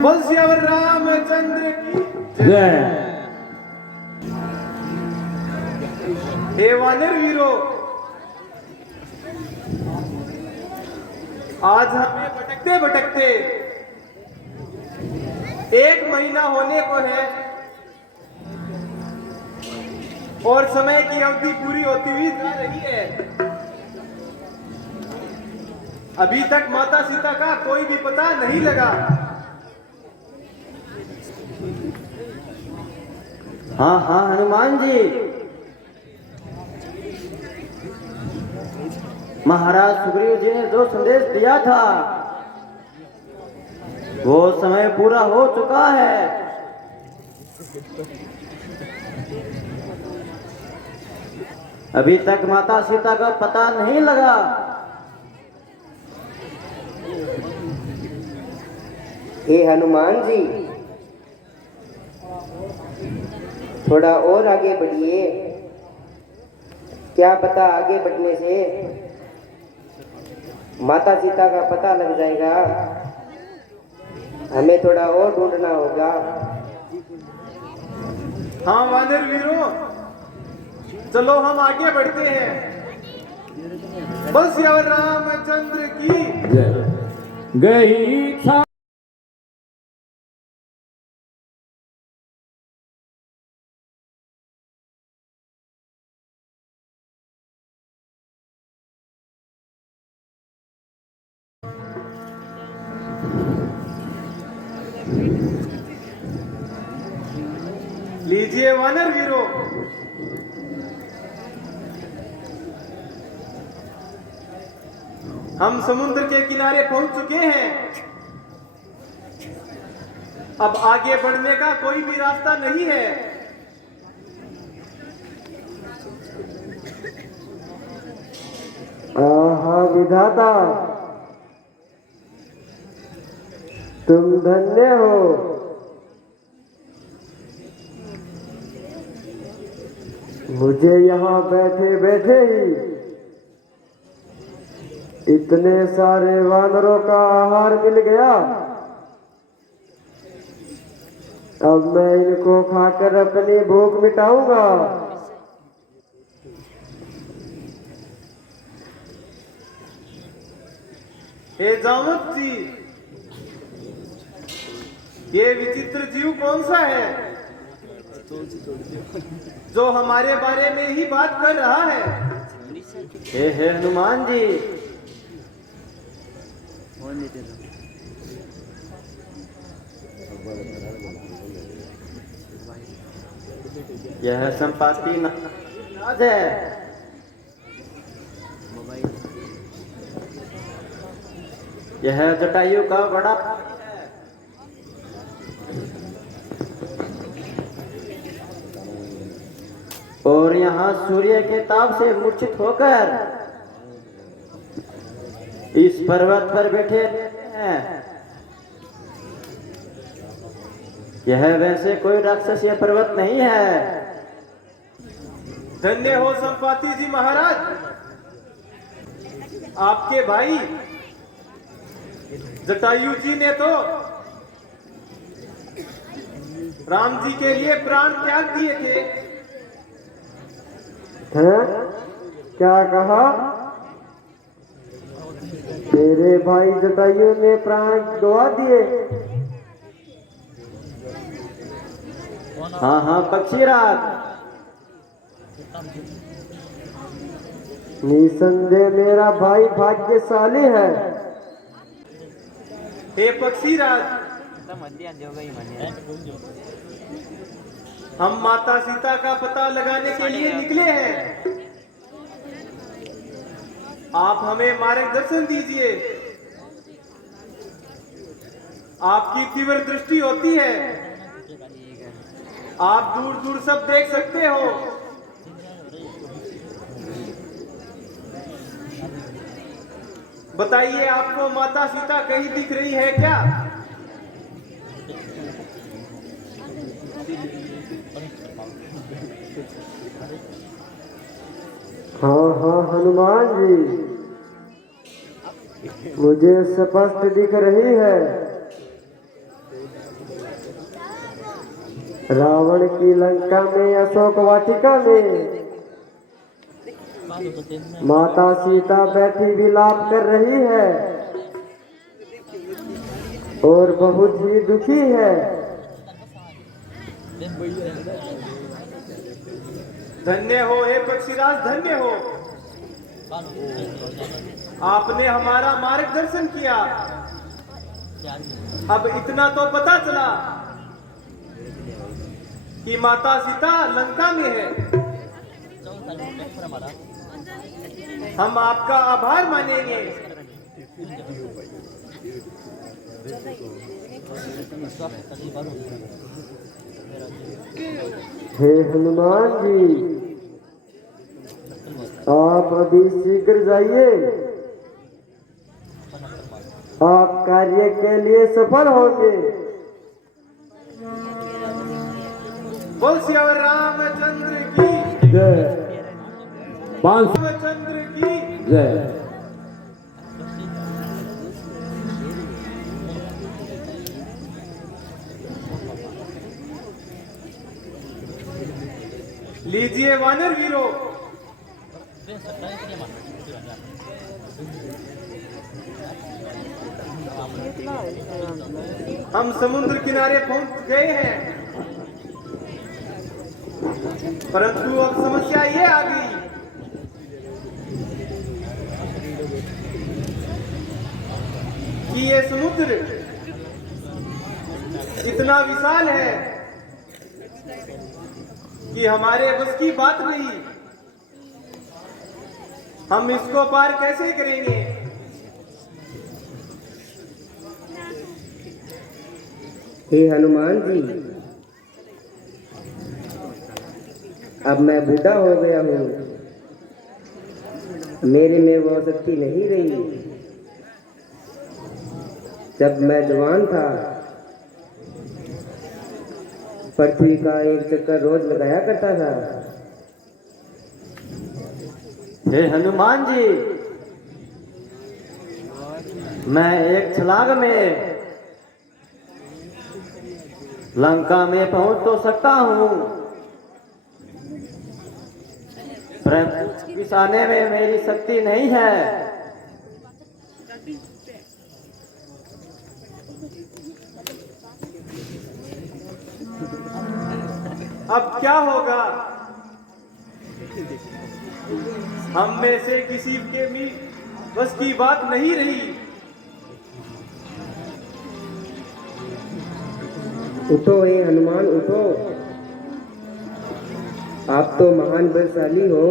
बोल सियावर रामचंद्र की जय। हे वानर वीरो, आज हमें भटकते भटकते 1 महीना होने को है और समय की अवधि पूरी होती हुई जा रही है। अभी तक माता सीता का कोई भी पता नहीं लगा। हाँ हाँ हनुमान जी, महाराज सुग्रीव जी ने जो संदेश दिया था वो समय पूरा हो चुका है। अभी तक माता सीता का पता नहीं लगा। हे हनुमान जी, थोड़ा और आगे बढ़िए। क्या पता आगे बढ़ने से माता सीता का पता लग जाएगा। हमें थोड़ा और ढूंढना होगा। हाँ वानर वीरों, चलो हम आगे बढ़ते हैं। बस सियावर रामचंद्र की गई था। लीजिए वानर वीरों, हम समुद्र के किनारे पहुंच चुके हैं। अब आगे बढ़ने का कोई भी रास्ता नहीं है। हाँ विधाता, तुम धन्य हो। मुझे यहाँ बैठे बैठे ही इतने सारे वानरों का आहार मिल गया। अब मैं इनको खाकर अपनी भूख मिटाऊंगा। हे जामवंत जी, ये विचित्र जीव कौन सा है जो हमारे बारे में ही बात कर रहा है? हे हनुमान जी, यह संपत्ति नाज है। यह जटायु का बड़ा और यहाँ सूर्य के ताप से मूर्छित होकर इस पर्वत पर बैठे हैं। यह वैसे कोई राक्षसीय पर्वत नहीं है। धन्य हो संपाति जी महाराज, आपके भाई जटायु जी ने तो राम जी के लिए प्राण त्याग दिए थे। हैं? क्या कहा? तेरे भाई जटायु ने प्राण गवा दिए? हाँ हाँ पक्षीराज, निसंदेह मेरा भाई भाग्यशाली है। हे पक्षीराज, हम माता सीता का पता लगाने के लिए निकले हैं। आप हमें मार्गदर्शन दीजिए। आपकी तीव्र दृष्टि होती है, आप दूर दूर सब देख सकते हो। बताइए, आपको माता सीता कहीं दिख रही है क्या? हाँ हाँ हनुमान जी, मुझे स्पष्ट दिख रही है। रावण की लंका में अशोक वाटिका में माता सीता बैठी विलाप कर रही है और बहुत ही दुखी है। धन्य हो हे पक्षीराज, धन्य हो। आपने हमारा मार्गदर्शन किया। अब इतना तो पता चला कि माता सीता लंका में है। हम आपका आभार मानेंगे। हे हनुमान जी, आप अभी शीघ्र जाइए। आप कार्य के लिए सफल होंगे। बोल सियावर रामचंद्र की जय। रामचंद्र की जय। लीजिए वानर वीरों, हम समुद्र किनारे पहुंच गए हैं, परंतु अब समस्या ये आ गई कि ये समुद्र इतना विशाल है कि हमारे बस की बात नहीं। हम इसको पार कैसे करेंगे? हे हनुमान जी, अब मैं बूढ़ा हो गया हूँ, मेरे में वो शक्ति नहीं रही। जब मैं जवान था, पृथ्वी का एक चक्कर रोज लगाया करता था। हे हनुमान जी, मैं एक छलांग में लंका में पहुंच तो सकता हूं, परंतु इस आने में मेरी शक्ति नहीं है। अब क्या होगा? हम में से किसी के भी बस की बात नहीं रही। उठो हे हनुमान, उठो। आप तो महान बलशाली हो।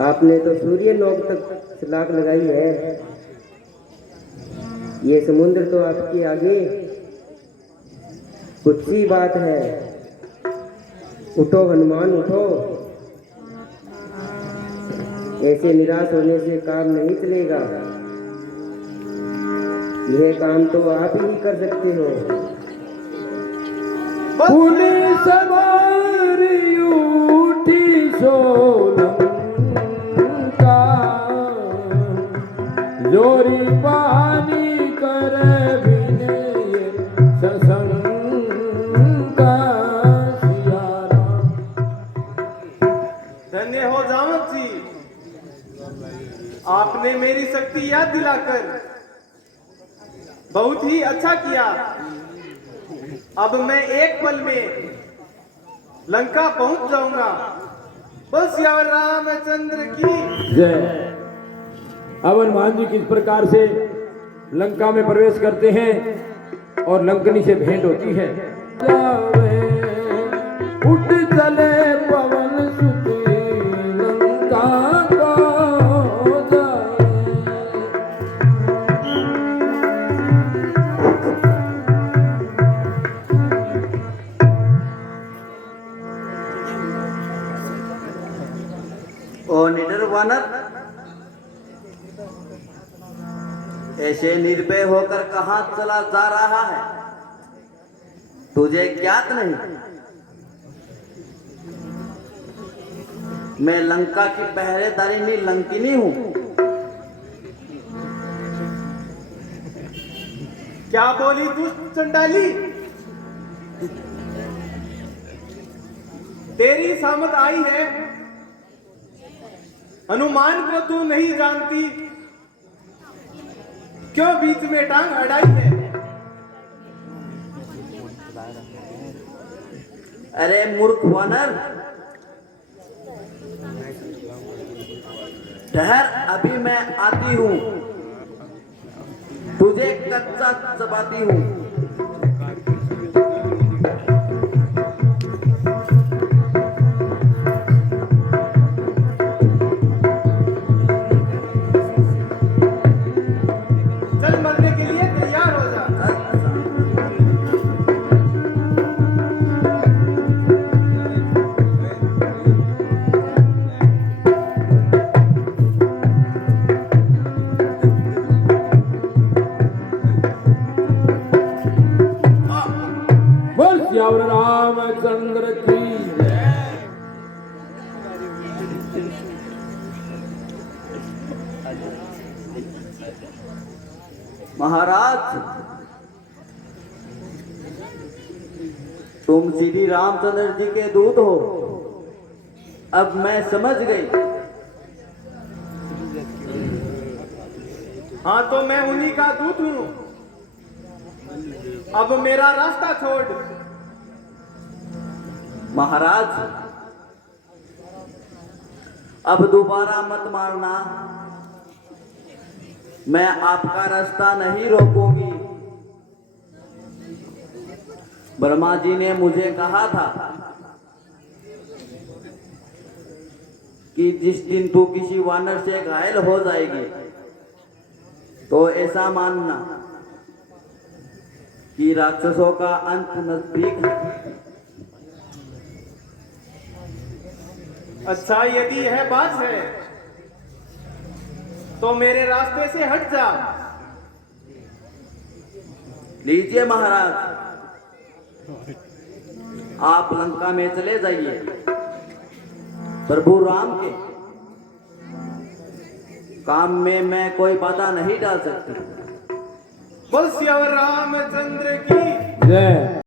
आपने तो सूर्य लोक तक छलांग लगाई है। ये समुद्र तो आपके आगे कुछ सी बात है। उठो हनुमान, उठो। ऐसे निराश होने से काम नहीं चलेगा। यह काम तो आप ही कर सकते हो। पुलिस मारी उठी सोलंका, जोरी पानी कर विनय सशंका। धन्य हो जामवंत जी, आपने मेरी शक्ति याद दिलाकर बहुत ही अच्छा किया। अब मैं एक पल में लंका पहुंच जाऊंगा। बोल सियावर रामचंद्र की जय। अब हनुमान जी किस प्रकार से लंका में प्रवेश करते हैं और लंकनी से भेंट होती है। उठ चले पवन सुत लंका को जाए। ओ निडर वानर, ऐसे निर्भय होकर कहां चला जा रहा है? तुझे ज्ञात नहीं? मैं लंका की पहरेदारी लंकिनी हूं। क्या बोली दुष्ट चंडाली? तेरी सामत आई है, हनुमान को तू नहीं जानती, क्यों बीच में टांग अड़ाई है? अरे मूर्ख वानर, ठहर, अभी मैं आती हूं, तुझे कच्चा चबाती हूं। चल मरने के लिए तैयार हो जा। बोल सियावर रामचंद्र की जय। महाराज, तुम श्री रामचंद्र जी के दूत हो, अब मैं समझ गई। हाँ तो मैं उन्हीं का दूत हूं। अब मेरा रास्ता छोड़। महाराज, अब दोबारा मत मारना, मैं आपका रास्ता नहीं रोकूंगी। ब्रह्मा जी ने मुझे कहा था कि जिस दिन तू किसी वानर से घायल हो जाएगी तो ऐसा मानना कि राक्षसों का अंत नजदीक है। अच्छा, यदि यह बात है तो मेरे रास्ते से हट जा। लीजिए महाराज, आप लंका में चले जाइए। प्रभु राम के काम में मैं कोई बाधा नहीं डाल सकती। बोल सियावर रामचंद्र की जय।